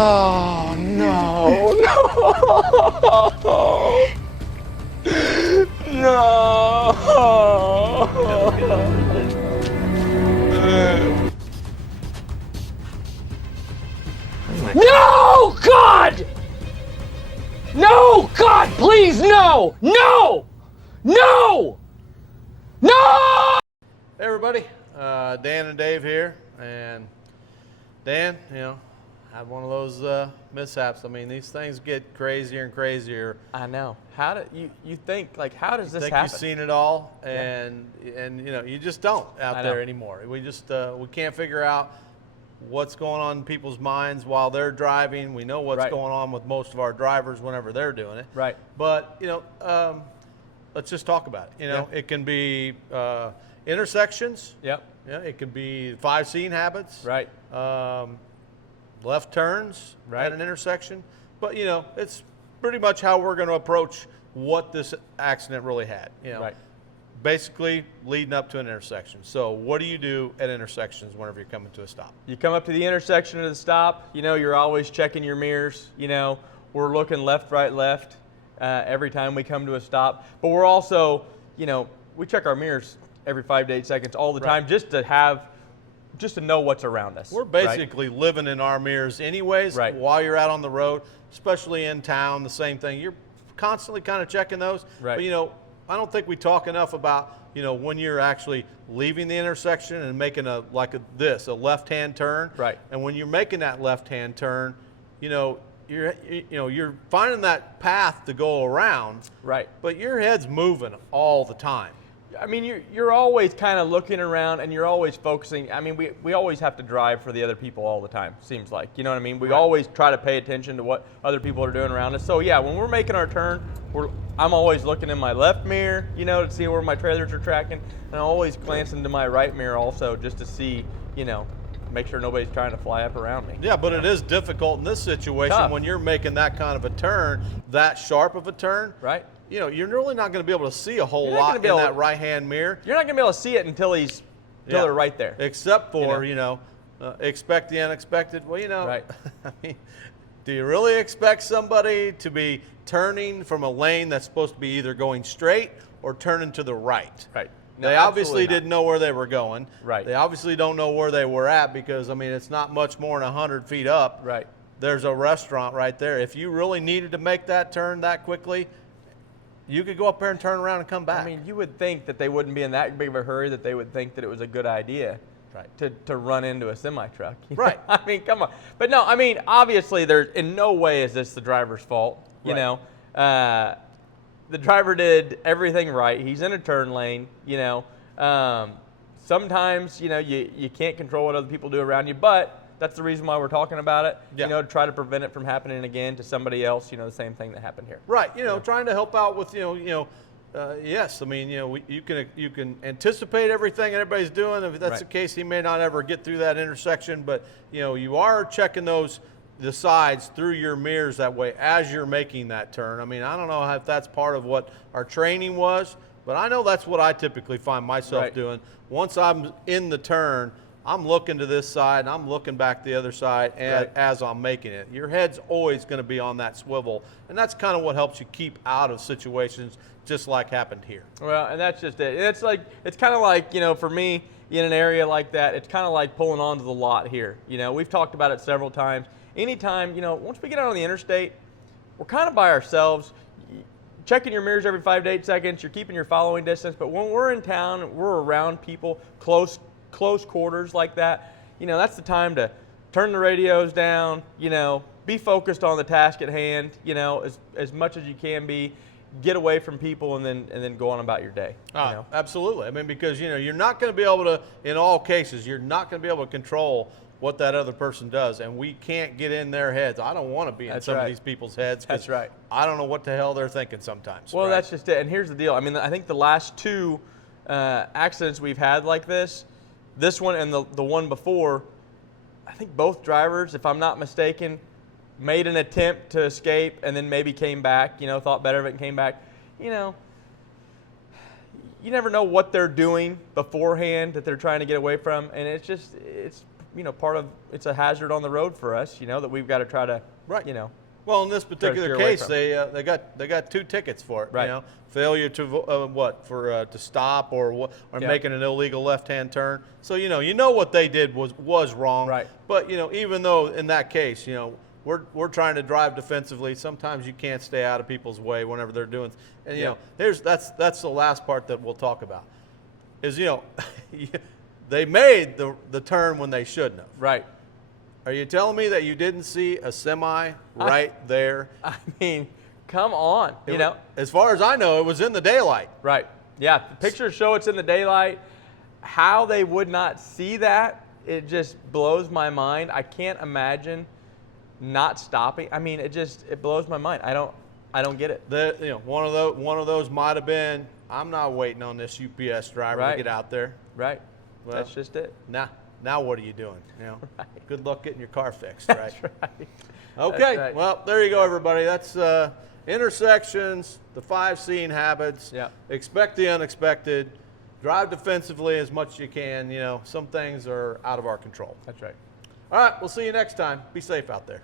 Oh, no, no. No, God! No, God, please, no! No! No! No! Hey everybody, Dan and Dave here, and Dan, had one of those mishaps. I mean, these things get crazier and crazier. I know. How do you think? Like, how does this think happen? You've seen it all, and you just don't out there anymore. We just we can't figure out what's going on in people's minds while they're driving. We know what's going on with most of our drivers whenever they're doing it. Right. But let's just talk about it. It can be intersections. Yep. Yeah, it could be 5-scene habits. Right. Left turns at an intersection. But, it's pretty much how we're going to approach what this accident really had. Right. Basically leading up to an intersection. So what do you do at intersections whenever you're coming to a stop? You come up to the intersection of the stop, you're always checking your mirrors. We're looking left, right, left every time we come to a stop. But we're also, we check our mirrors every 5 to 8 seconds all the time just to know what's around us. We're basically living in our mirrors anyways while you're out on the road, especially in town, the same thing. You're constantly kind of checking those. Right. But, I don't think we talk enough about, when you're actually leaving the intersection and making a left-hand turn. Right. And when you're making that left-hand turn, you're finding that path to go around. Right. But your head's moving all the time. I mean, you're always kind of looking around and you're always focusing. I mean, we always have to drive for the other people all the time, seems like. You know what I mean? We always try to pay attention to what other people are doing around us. So, yeah, when we're making our turn, I'm always looking in my left mirror, to see where my trailers are tracking. And I'm always glancing to my right mirror also just to see, make sure nobody's trying to fly up around me. Yeah, but it is difficult in this situation when you're making that kind of a turn, that sharp of a turn. Right. You're really not going to be able to see a whole lot in that right-hand mirror. You're not going to be able to see it until they're right there. Except for, expect the unexpected. Well, right. I mean, do you really expect somebody to be turning from a lane that's supposed to be either going straight or turning to the right? Right. No, they obviously didn't know where they were going. Right. They obviously don't know where they were at because, it's not much more than 100 feet up. Right. There's a restaurant right there. If you really needed to make that turn that quickly, you could go up there and turn around and come back. I mean, you would think that they wouldn't be in that big of a hurry, that they would think that it was a good idea to run into a semi-truck. Right. I mean, come on. But no, I mean, obviously, there's in no way is this the driver's fault. The driver did everything right. He's in a turn lane, Sometimes, you can't control what other people do around you, but that's the reason why we're talking about it, to try to prevent it from happening again to somebody else, the same thing that happened here. Right, trying to help out with, yes, I mean, you can anticipate everything everybody's doing. If that's the case, he may not ever get through that intersection, but, you are checking the sides through your mirrors that way as you're making that turn. I mean, I don't know if that's part of what our training was, but I know that's what I typically find myself doing. Once I'm in the turn, I'm looking to this side and I'm looking back the other side as I'm making it. Your head's always going to be on that swivel, and that's kind of what helps you keep out of situations just like happened here. Well, and that's just it. It's kind of like, for me in an area like that, it's kind of like pulling onto the lot here. We've talked about it several times. Anytime, once we get out on the interstate, we're kind of by ourselves. Checking your mirrors every 5 to 8 seconds, you're keeping your following distance, but when we're in town, we're around people, close quarters like that, that's the time to turn the radios down, be focused on the task at hand, as much as you can be, get away from people and then go on about your day. Absolutely. I mean, because, you're not going to be able to, in all cases, you're not going to be able to control what that other person does, and we can't get in their heads. I don't want to be in some of these people's heads. That's right. I don't know what the hell they're thinking sometimes. Well, that's just it. And here's the deal. I mean, I think the last two accidents we've had like this one and the one before, I think both drivers, if I'm not mistaken, made an attempt to escape and then maybe came back, thought better of it and came back. you never know what they're doing beforehand that they're trying to get away from, and it's it's a hazard on the road for us, that we've got to try to, Well, in this particular steer away case, from. they got 2 tickets for it. Right. Failure to to stop or making an illegal left-hand turn. So you know what they did was wrong. Right. But even though in that case, we're trying to drive defensively. Sometimes you can't stay out of people's way whenever they're doing. And that's the last part that we'll talk about. Is they made the turn when they shouldn't have. Right. Are you telling me that you didn't see a semi right there? I mean, come on. As far as I know, it was in the daylight. Right. Yeah. The pictures show it's in the daylight. How they would not see that, it just blows my mind. I can't imagine not stopping. I mean, it blows my mind. I don't get it. One of those might have been, I'm not waiting on this UPS driver to get out there. Right. Well, that's just it. Now what are you doing? Right. Good luck getting your car fixed, right? That's right. Okay. That's right. Well, there you go, everybody. That's intersections, the 5 seeing habits. Yeah. Expect the unexpected. Drive defensively as much as you can. Some things are out of our control. That's right. All right. We'll see you next time. Be safe out there.